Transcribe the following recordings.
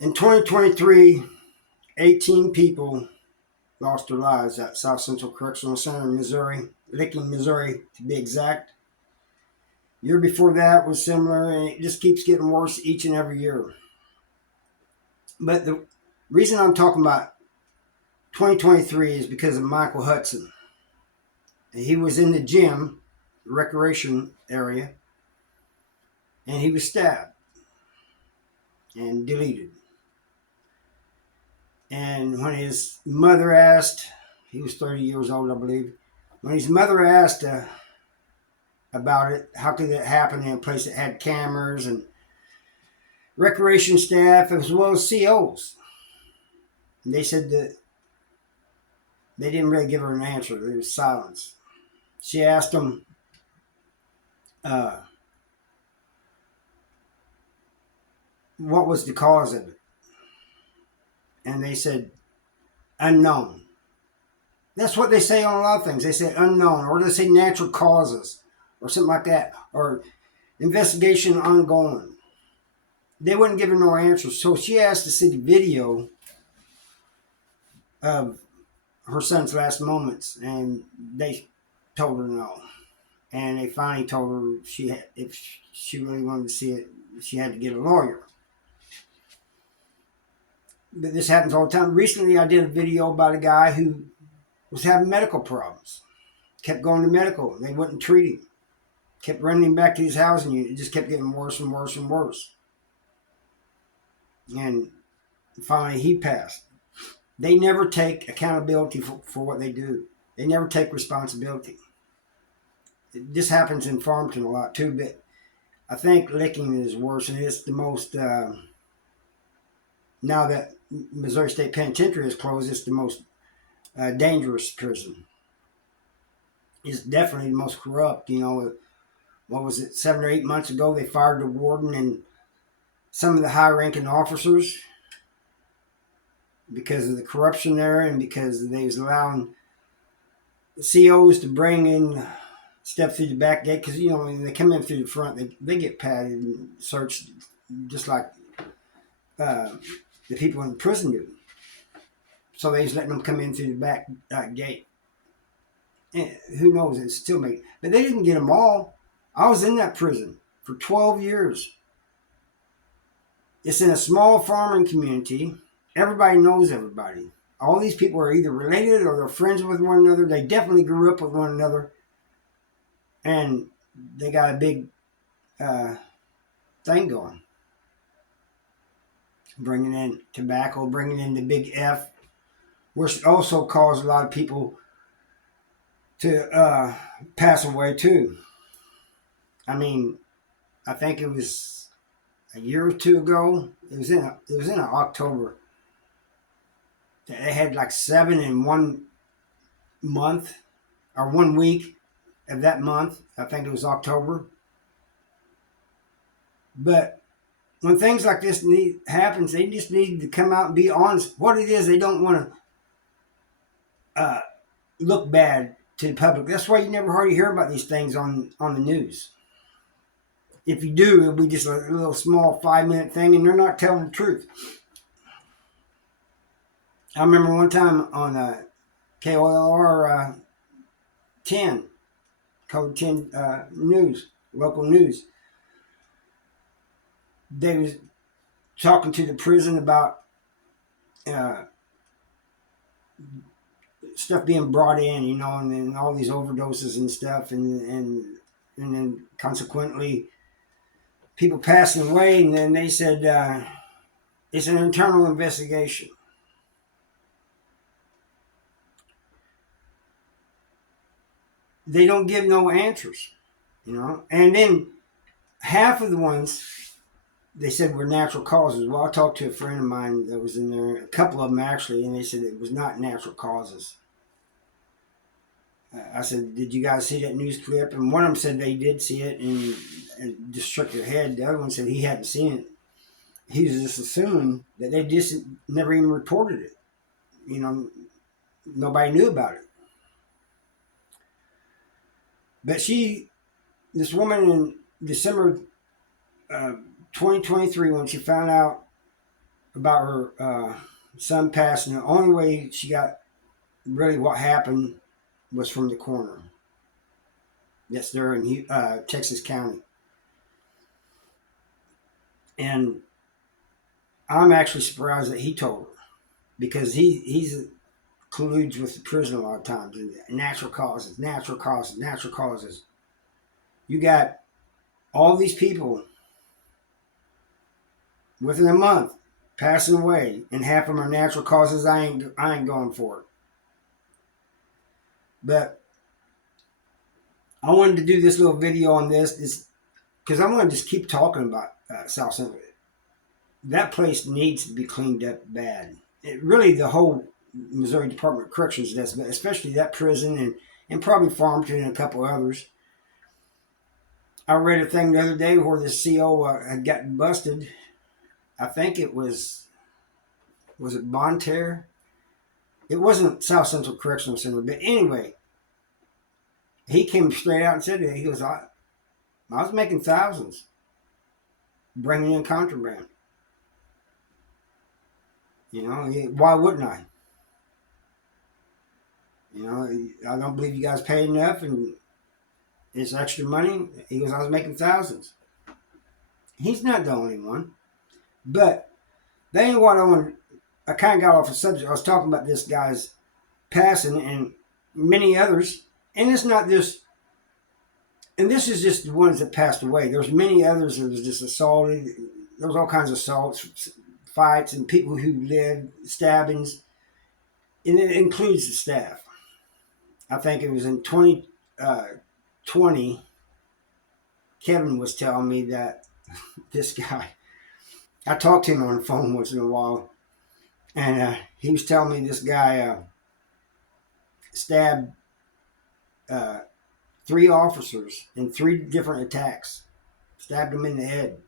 In 2023, 18 people lost their lives at South Central Correctional Center in Missouri, Licking, Missouri, to be exact. Year before that was similar, and it just keeps getting worse each and every year. But the reason I'm talking about 2023 is because of Michael Hudson. He was in the gym, recreation area, and he was stabbed and deleted. And when his mother asked, he was 30 years old, I believe. When his mother asked about it, how could it happen in a place that had cameras and recreation staff as well as COs? And they said that they didn't really give her an answer. There was silence. She asked them, uh, what was the cause of it? And they said, unknown. That's what they say on a lot of things. They say unknown, or they say natural causes, or something like that, or investigation ongoing. They wouldn't give her no answers. So she asked to see the video of her son's last moments, and they told her no. And they finally told her if she really wanted to see it, she had to get a lawyer. But this happens all the time. Recently, I did a video about a guy who was having medical problems. Kept going to medical. They wouldn't treat him. Kept running him back to his housing unit. It just kept getting worse and worse and worse. And finally, he passed. They never take accountability for what they do. They never take responsibility. This happens in Farmington a lot too, but I think Licking is worse, and it's the most, now that Missouri State Penitentiary is closed, it's the most dangerous prison. It's definitely the most corrupt. You know, what was it, 7 or 8 months ago, they fired the warden and some of the high-ranking officers because of the corruption there, and because they was allowing COs to bring in, step through the back gate, because you know when they come in through the front, they get patted and searched just like the people in prison do. So they was letting them come in through the back gate. And who knows? It still make, but they didn't get them all. I was in that prison for 12 years. It's in a small farming community. Everybody knows everybody. All these people are either related or they're friends with one another. They definitely grew up with one another. And they got a big thing going. Bringing in tobacco, bringing in the big F, which also caused a lot of people to pass away too. I mean, I think it was a year or two ago. It was in October. They had like 7 in 1 month or 1 week of that month. I think it was October. But when things like this happens, they just need to come out and be honest. What it is, they don't want to look bad to the public. That's why you never hardly hear about these things on the news. If you do, it'll be just a little small 5-minute thing, and they're not telling the truth. I remember one time on KOLR 10, Code 10 news, local news, they was talking to the prison about stuff being brought in, you know, and then all these overdoses and stuff, and then consequently people passing away, and then they said it's an internal investigation. They don't give no answers, you know, and then half of the ones they said were natural causes. Well, I talked to a friend of mine that was in there, a couple of them actually, and they said it was not natural causes. I said, did you guys see that news clip? And one of them said they did see it and just shook their head. The other one said he hadn't seen it. He was just assuming that they just never even reported it. You know, nobody knew about it. But this woman in December 2023, when she found out about her son passing. The only way she got really what happened was from the coroner. That's there in Texas County. And I'm actually surprised that he told her, because he's colludes with the prison a lot of times. And natural causes, natural causes, natural causes. You got all these people within a month passing away, and half of them are natural causes. I ain't going for it. But I wanted to do this little video on this because I want to just keep talking about South Central. That place needs to be cleaned up bad. Really, the whole Missouri Department of Corrections does, but especially that prison and probably Farmington and a couple others. I read a thing the other day where the CO had gotten busted. I think it was it Bonterre? It wasn't South Central Correctional Center, but anyway, he came straight out and said it. He goes, I was making thousands bringing in contraband. You know, why wouldn't I? You know, I don't believe you guys paid enough and it's extra money. He goes, I was making thousands. He's not the only one. But that ain't what I want. I kind of got off the subject. I was talking about this guy's passing and many others. And it's not just, and this is just the ones that passed away. There's many others that was just assaulted. There was all kinds of assaults, fights, and people who lived, stabbings. And it includes the staff. I think it was in 2020, Kevin was telling me that this guy, I talked to him on the phone once in a while, and he was telling me this guy stabbed 3 officers in 3 different attacks, stabbed them in the head.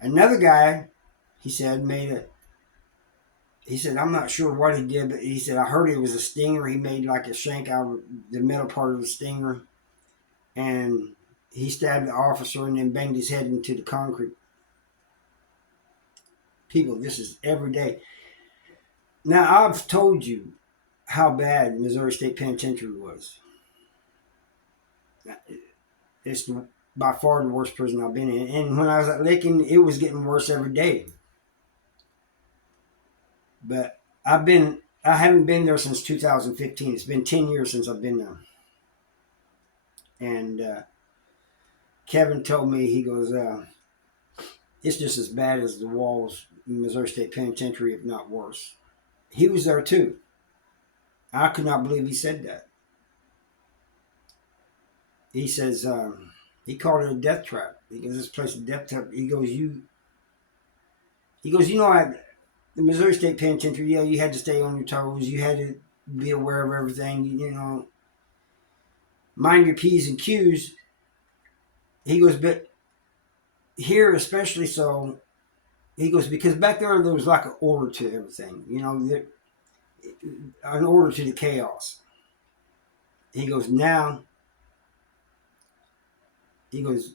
Another guy, he said, he said, I'm not sure what he did, but he said, I heard it was a stinger. He made like a shank out of the middle part of the stinger, and he stabbed the officer and then banged his head into the concrete. People, this is every day. Now, I've told you how bad Missouri State Penitentiary was. It's by far the worst prison I've been in. And when I was at Licking, it was getting worse every day. But I haven't been there since 2015. It's been 10 years since I've been there. And Kevin told me, he goes, it's just as bad as the walls in Missouri State Penitentiary, if not worse. He was there too. I could not believe he said that. He says, he called it a death trap. He goes, this place is a death trap. He goes, you know, the Missouri State Penitentiary, yeah, you had to stay on your toes. You had to be aware of everything, you know, mind your P's and Q's. He goes, but here especially so, he goes, because back there was like an order to everything, you know, an order to the chaos. He goes, now, he goes,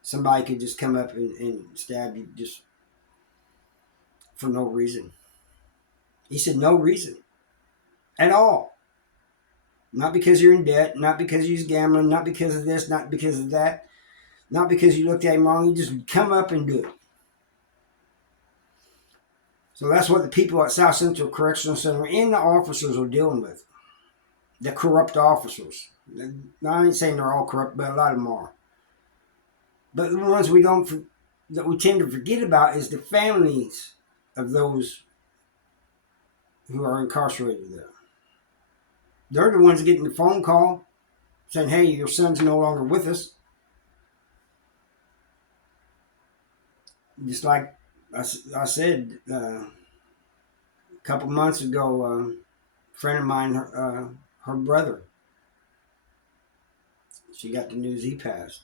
somebody could just come up and stab you just for no reason. He said, no reason at all. Not because you're in debt, not because you're gambling, not because of this, not because of that, not because you looked at him wrong. You just come up and do it. So that's what the people at South Central Correctional Center and the officers are dealing with. The corrupt officers. Now, I ain't saying they're all corrupt, but a lot of them are. But the ones that we tend to forget about is the families of those who are incarcerated there. They're the ones getting the phone call saying, hey, your son's no longer with us. Just like I said a couple months ago, a friend of mine, her brother, she got the news he passed.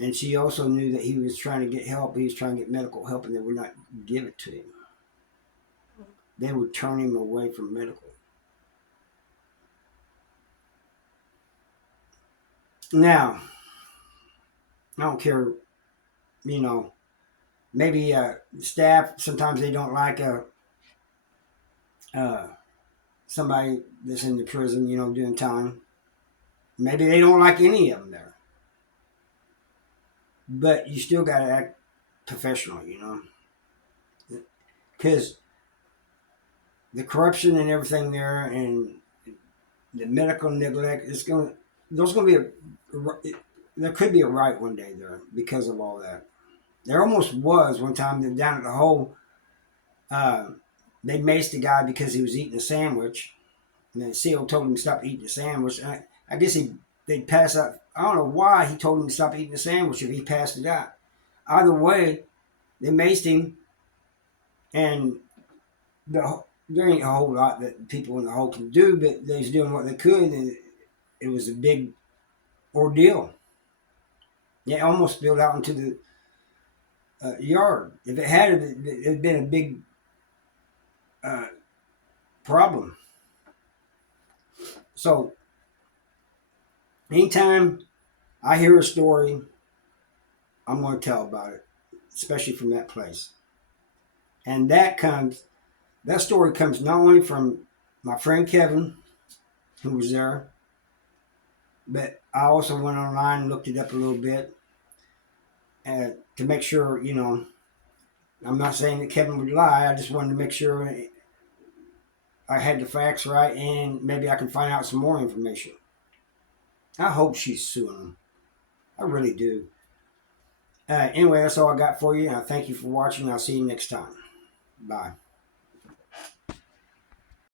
And she also knew that he was trying to get help. He was trying to get medical help, and they would not give it to him. They would turn him away from medical. Now, I don't care, you know, maybe staff, sometimes they don't like uh, somebody that's in the prison, doing time. Maybe they don't like any of them there. But you still got to act professional, because the corruption and everything there, and the medical neglect, there's going to be there could be a riot one day there because of all that. There almost was one time down at the hole. Uh, they maced the guy because he was eating a sandwich, and the SEAL told him to stop eating the sandwich. I guess they'd pass out. I don't know why he told him to stop eating the sandwich if he passed it out. Either way, they maced him, and there ain't a whole lot that people in the hole can do, but they was doing what they could, and it was a big ordeal. It almost spilled out into the yard. If it had, it'd been a big uh, problem. So, anytime I hear a story, I'm going to tell about it, especially from that place. And that story comes not only from my friend Kevin, who was there, but I also went online and looked it up a little bit to make sure, I'm not saying that Kevin would lie. I just wanted to make sure I had the facts right, and maybe I can find out some more information. I hope she's suing him. I really do. Anyway, that's all I got for you. And I thank you for watching. I'll see you next time. Bye.